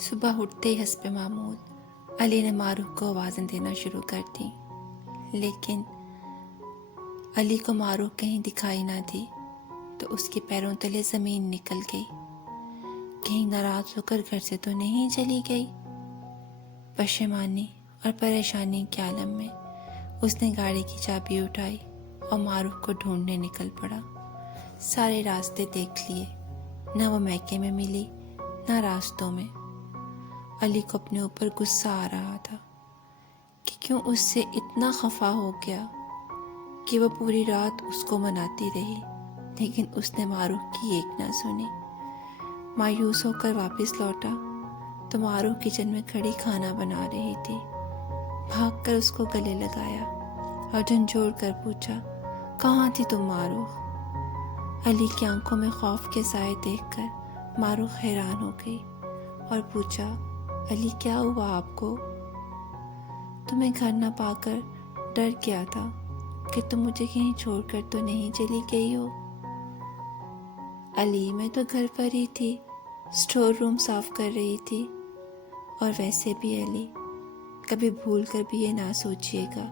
صبح اٹھتے ہی حسب معمول علی نے معروف کو آوازیں دینا شروع کر دیں، لیکن علی کو معروف کہیں دکھائی نہ دی تو اس کے پیروں تلے زمین نکل گئی۔ کہیں ناراض ہو کر گھر سے تو نہیں چلی گئی؟ پشیمانی اور پریشانی کے عالم میں اس نے گاڑی کی چابی اٹھائی اور معروف کو ڈھونڈنے نکل پڑا۔ سارے راستے دیکھ لیے، نہ وہ میکے میں ملی نہ راستوں میں۔ علی کو اپنے اوپر غصہ آ رہا تھا کہ کیوں اس سے اتنا خفا ہو گیا کہ وہ پوری رات اس کو مناتی رہی، لیکن اس نے معروف کی ایک نہ سنی۔ مایوس ہو کر واپس لوٹا تو معروف کچن میں کھڑی کھانا بنا رہی تھی۔ بھاگ کر اس کو گلے لگایا اور جھنجھوڑ کر پوچھا، کہاں تھی تم معروف؟ علی کی آنکھوں میں خوف کے سائے دیکھ کر معروف حیران ہو گئی اور پوچھا، علی کیا ہوا آپ کو؟ تمہیں گھر نہ پا کر ڈر گیا تھا کہ تم مجھے کہیں چھوڑ کر تو نہیں چلی گئی ہو۔ علی میں تو گھر پر ہی تھی، اسٹور روم صاف کر رہی تھی، اور ویسے بھی علی کبھی بھول کر بھی یہ نہ سوچیے گا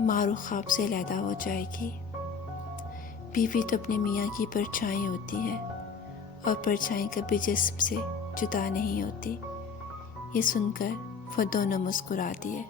معروف خواب سے علیحدہ ہو جائے گی۔ بیوی تو اپنے میاں کی پرچھائی ہوتی ہے، اور پرچھائی کبھی جسم سے جدا نہیں ہوتی۔ یہ سن کر وہ دونوں مسکرا دیے۔